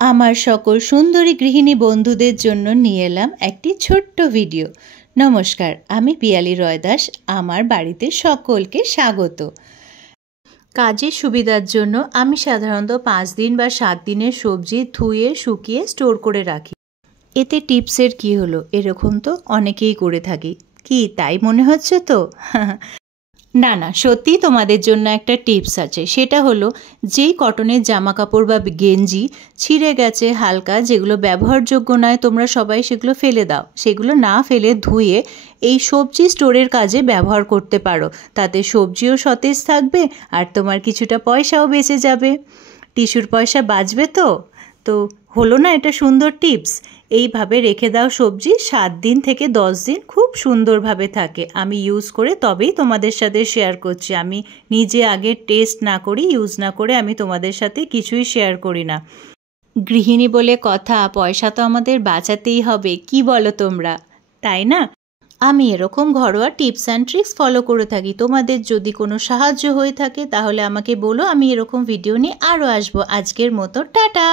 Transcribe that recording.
আমার সকল সুন্দরী গৃহিণী বন্ধুদের জন্য নিয়ে এলাম একটি ছোট্ট ভিডিও। নমস্কার, আমি পিয়ালি রয়দাস। আমার বাড়িতে সকলকে স্বাগত। কাজের সুবিধার জন্য আমি সাধারণত 5 দিন বা 7 দিনের সবজি ধুয়ে শুকিয়ে স্টোর করে রাখি। এতে টিপসের কি হলো, এরকম তো অনেকেই করে থাকি। কি তাই মনে হচ্ছে তো? না না, সত্যি তোমাদের জন্য একটা টিপস আছে। সেটা হলো, যেই কটনের জামা কাপড় বা গেঞ্জি ছিঁড়ে গেছে হালকা, যেগুলো ব্যবহারযোগ্য নয়, তোমরা সবাই সেগুলো ফেলে দাও। সেগুলো না ফেলে ধুয়ে এই সবজি স্টোরের কাজে ব্যবহার করতে পারো। তাতে সবজিও সতেজ থাকবে আর তোমার কিছুটা পয়সাও বেঁচে যাবে। টিস্যুর পয়সা বাঁচবে তো। হলো না এটা সুন্দর টিপস? এইভাবে রেখে দাও সবজি, 7 দিন থেকে 10 দিন খুব সুন্দরভাবে থাকে। আমি ইউজ করে তবেই তোমাদের সাথে শেয়ার করছি। আমি নিজে আগে টেস্ট না করি, ইউজ না করে আমি তোমাদের সাথে কিছুই শেয়ার করি না। গৃহিণী বলে কথা, পয়সা তো আমাদের বাঁচাতেই হবে, কি বলো তোমরা, তাই না? আমি এরকম ঘরোয়া টিপস অ্যান্ড ট্রিক্স ফলো করে থাকি। তোমাদের যদি কোনো সাহায্য হয়ে থাকে তাহলে আমাকে বলো, আমি এরকম ভিডিও নিয়ে আরও আসবো। আজকের মতো টাটা।